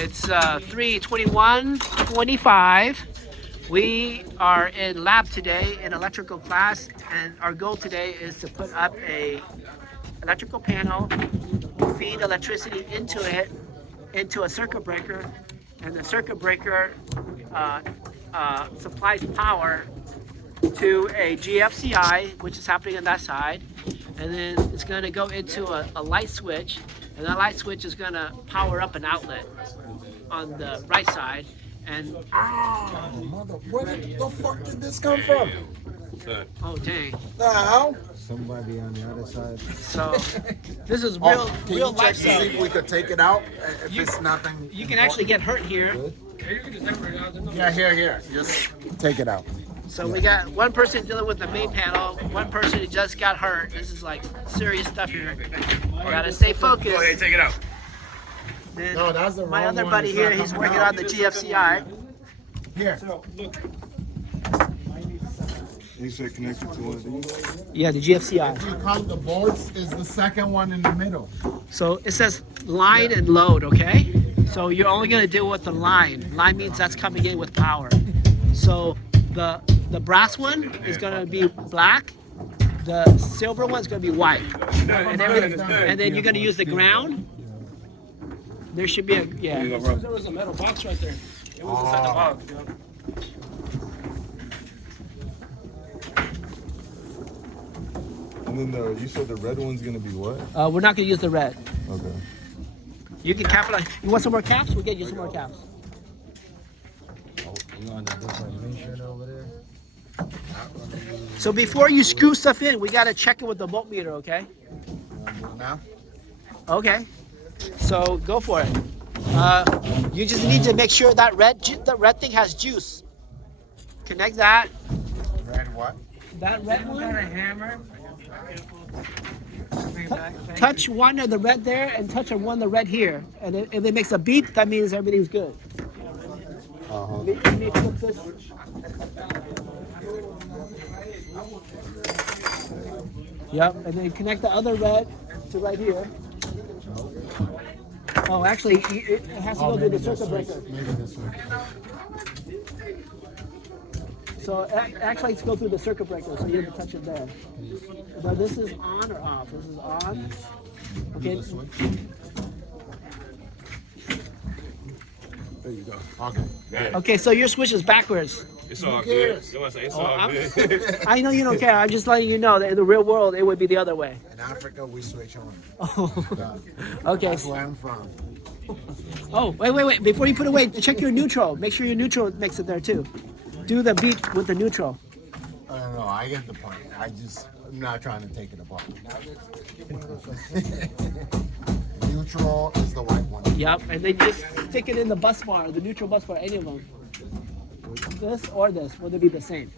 It's 3/21/25. We are in lab today in electrical class, and our goal today is to put up a electrical panel, feed electricity into it, into a circuit breaker, and the circuit breaker supplies power to a GFCI, which is happening on that side, and then it's going to go into a light switch, and that light switch is going to power up an outlet on the right side. And mother, where the fuck did this come from? oh dang! Now, Somebody on the other side. So this is real, can real you check life to see stuff. if we could take it out? If it's nothing, You can actually get hurt here. yeah, here. Just take it out. So we got one person dealing with the main panel, one person who just got hurt. This is like serious stuff here. Gotta stay focused. Go ahead, take it out. Then No, that's the my wrong other one. buddy It's here, not he's coming working out. on the GFCI. Here. You said connected to one of these? Yeah, the GFCI. If you count the boards, is the second one in the middle. So it says line and load, okay? So you're only gonna deal with the line. Line means that's coming in with power. So the brass one is gonna be black. The silver one's gonna be white. And then you're gonna use the ground. There should be a, yeah. There was a metal box right there. It was inside the box. And then you said the red one's gonna be what? We're not gonna use the red. Okay. You can capitalize. You want some more caps? We'll get you some more caps. You on that different mission over there? So before you screw stuff in, we gotta check it with the voltmeter, okay? Now? Okay. So go for it. You just need to make sure that red thing has juice. Connect that. Red what? That red one. Got a hammer. Touch one of the red there and touch on one of the red here. And if it makes a beep, that means everything's good. Let me flip this. Yep, and then connect the other red to right here. Oh, actually, it has to go through the circuit breaker. Maybe this one. So actually, it's go through the circuit breaker, so you have to touch it there. Now this is on or off? This is on. Okay. There you go. Okay. Okay, so your switch is backwards. It's all good. You know what I'm saying? It's all good. I know you don't care. I'm just letting you know that in the real world, it would be the other way. In Africa, we switch on. Oh. Okay. That's where I'm from. Oh, wait. Before you put it away, check your neutral. Make sure your neutral makes it there too. Do the beat with the neutral. I don't know. I get the point. I'm not trying to take it apart. Neutral is the white one. Yep, and then just stick it in the bus bar, the neutral bus bar, any of them. This or this, will they be the same?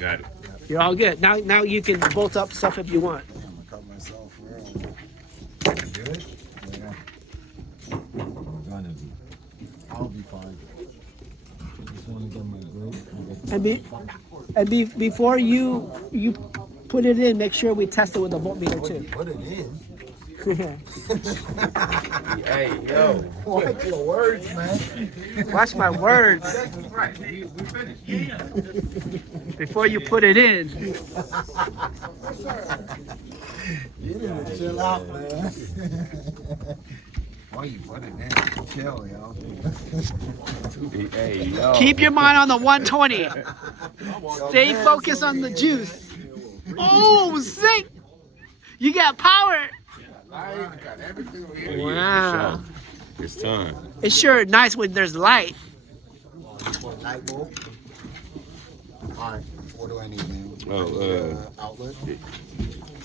Got it. You're all good. Now you can bolt up stuff if you want. I'm gonna cut myself real. Good? Yeah, Gonna be. I'll be fine. Just wanna get my grade. Before you put it in, make sure we test it with a voltmeter too. Put it in. Hey, yo. Watch your words, man. Watch my words. Right. We finished. Before you put it in. You need to chill out, man. Why you put it in? Chill, yo. Hey, yo. Keep your mind on the 120. Stay focused on the juice. Oh, sick! You got power. I even got everything over here. Wow. It's time. It's sure nice when there's light. Light bulb. All right. What do I need, man? Outlet.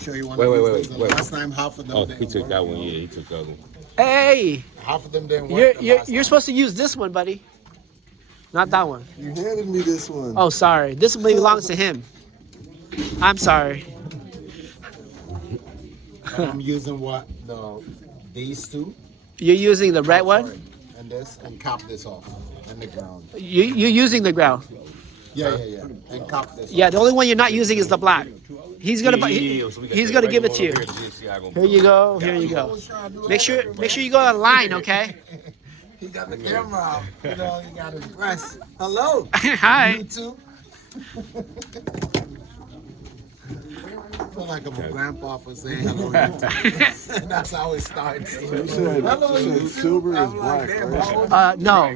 Show you one. Wait, of wait, these. wait, The wait. Last time, half of them. Oh, didn't he took work. that one. Yeah, he took that one. Hey, Half of them didn't work. you're supposed to use this one, buddy. Not that one. You handed me this one. Oh, sorry. This one belongs to him. I'm sorry. I'm using these two. You're using the red one? Sorry. And this, and cap this off. And the ground. You're using the ground. Yeah. And cap this Yeah, the only one you're not using is the black. He's gonna So we got he's that gonna right give it one to you. over here. GCI gonna Here you go. Here you go. off. Make sure you go online, okay? He got the camera out. You know, he got his breast. Hello. Hi. YouTube. I feel like I'm a grandpa for saying hello. YouTube. That's how it starts. Hello, silver I'm is like, black, damn, right? how old No,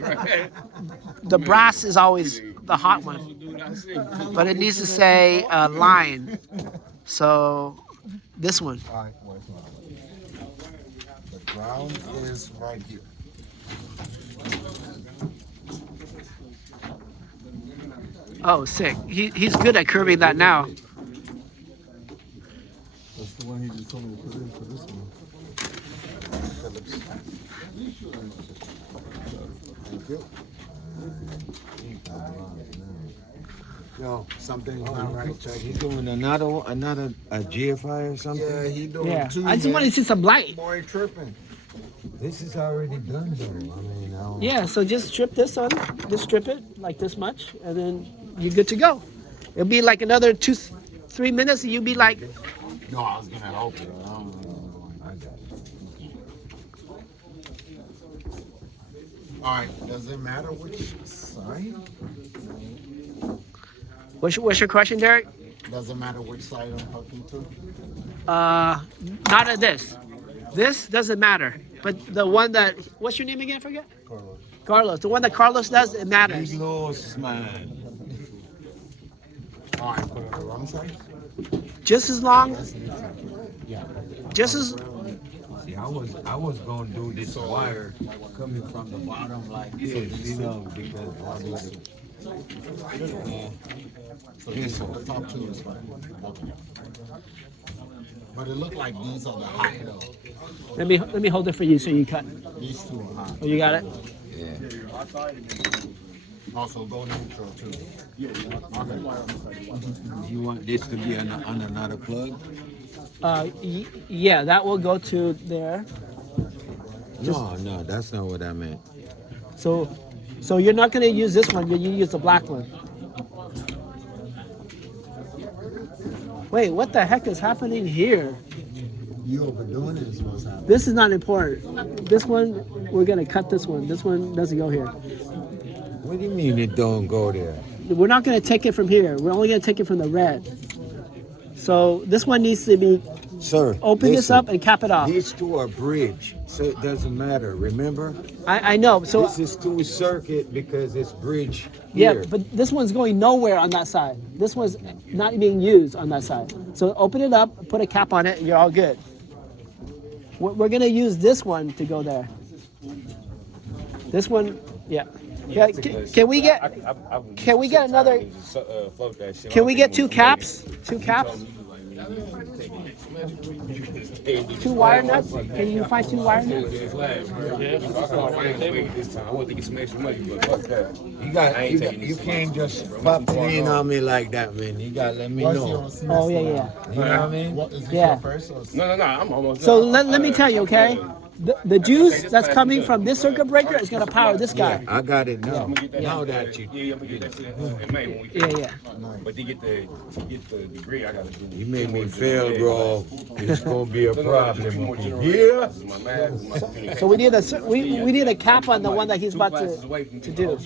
the brass is always the hot one, but it needs to say line. So this one. All right, wait. The ground is right here. Oh, sick. He's good at curving that now. That's the one he just told me to put in for this one. Phillips. Thank you. Yo, something's not right, Chuck. He doing another a GFI or something? Yeah, he doing Yeah. two. I just want to see some light. Boy, tripping. This is already done though. I mean, I don't... Yeah. So just strip this on. Just strip it like this much, and then you're good to go. It'll be like another 2-3 minutes, and you'll be like, No, I was gonna help you. I got it. All right, does it matter which side? what's your question, Derek? Doesn't matter which side I'm hooking to? Not at this. This doesn't matter. But the one that, what's your name again? I forget. Carlos. Carlos. The one that Carlos does, it matters. He's lost, man. All right, put it on the wrong side? Just as long. Just as. See, I was gonna do this wire coming from the bottom like this, you know, because So this one, the top two is fine. Okay. But it looked like these are the hot though. Let me hold it for you so you cut. These two are hot. Oh, you got it. yeah. Also go neutral too. Okay. You want this to be on another plug? Yeah, that will go to there. No, that's not what I meant. So you're not gonna use this one. You use the black one. Wait, what the heck is happening here? You overdoing it is what's happening. This is not important. This one, we're gonna cut this one. This one doesn't go here. What do you mean it don't go there? We're not gonna take it from here. We're only gonna take it from the red. So this one needs to be, Sir, open this listen, up and cap it off. These two are bridge, so it doesn't matter, remember? I know, so, This is two circuit because it's bridge yeah, here. but this one's going nowhere on that side. This one's not being used on that side. So open it up, put a cap on it, and you're all good. We're gonna use this one to go there. This one, yeah. Yeah, can we get another, can we get two caps? Two caps? 2 wire nuts? Can you find 2 wire nuts? You can't just pop in on me like that, man. You gotta let me know. Oh, yeah. You know what I mean? What, is this Yeah. your first or No, I'm almost So let me tell you, okay? The juice that's coming from this circuit breaker is gonna power this guy. I got it now. Now that you I'm gonna get that shit in May when we Yeah. But to get the degree, I gotta do. you made me fail, bro. It's gonna be a problem. Yeah. This is my math. So we need a cap on the one that he's about to do.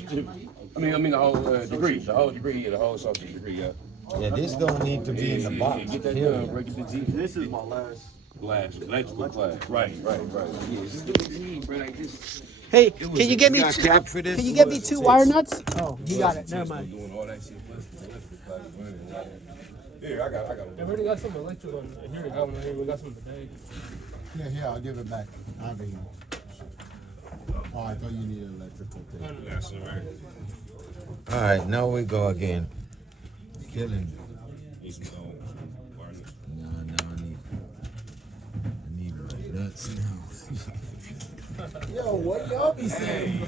I mean the whole degree, the whole associate degree, yeah. Yeah, this don't need to be in the box. Get that Here. done, bro. Get the G. This is my last. Electrical class. Right. Yeah, just get the G, bro. Like this. Hey, can you give me You got cap for this? can you give me 2 wire nuts? Oh, you got it. Never mind. Doing all that shit plus the electrical class. Yeah, I got I already got some electrical here. We got some today. Yeah, here, I'll give it back. I'll be here. Oh, I thought you needed electrical too. That's all right. All right, now we go again. Killing me. Need some wireless. No, I need my nuts now. Yo, what y'all be saying?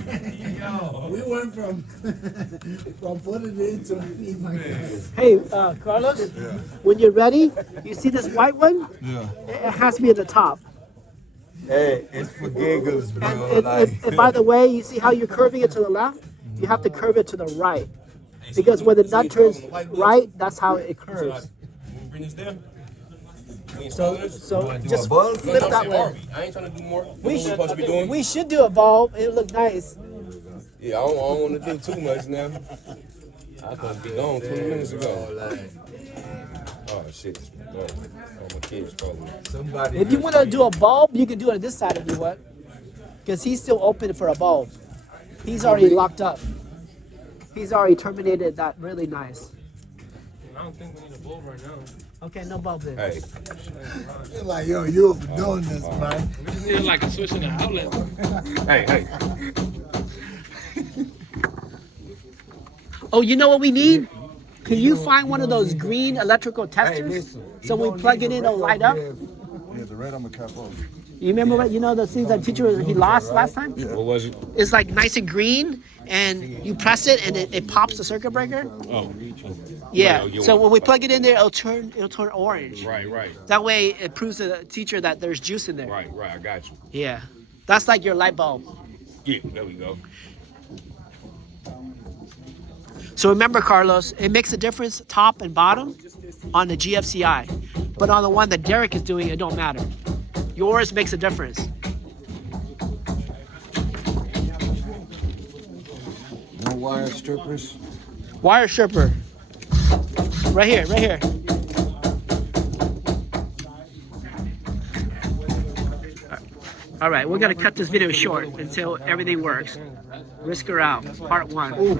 Yo, we went from putting it into Hey, Carlos, when you're ready, you see this white one? Yeah. It has to be at the top. Hey, it's for giggles, bro. And by the way, you see how you're curving it to the left? You have to curve it to the right. Because when the nut turns right, that's how it curves. Bring this down. So just bulb? flip that way. I ain't trying to do more. We What supposed to be doing? We should do a bulb. It look nice. Yeah, I don't want to do too much now. I supposed to be gone 20 minutes ago. Oh shit! Oh, my kids calling me. Somebody. If you want to do a bulb, you can do it on this side if you want, because he's still open for a bulb. He's already locked up. He's already terminated that. Really nice. I don't think we need a bulb right now. Okay, no bulb then. Hey, They're like, yo, you overdoing this, man. We just need like a switch in the outlet. hey. Oh, you know what we need? Can you find one of those green electrical testers? So when we plug it in, it'll light up. Yeah, the red on the cap off. You remember what, you know, those things that teacher he lost last time? What was it? It's like nice and green, and you press it, and it pops the circuit breaker. Oh, Yeah. Well, you So want- when we plug it in there, it'll turn orange. right. That way, it proves to the teacher that there's juice in there. Right, I got you. Yeah. That's like your light bulb. Yeah, there we go. So remember, Carlos, it makes a difference top and bottom on the GFCI, but on the one that Derek is doing, it don't matter. Yours makes a difference. No wire strippers. Wire stripper. Right here. All right, we're gonna cut this video short until everything works. Risk her out, part 1.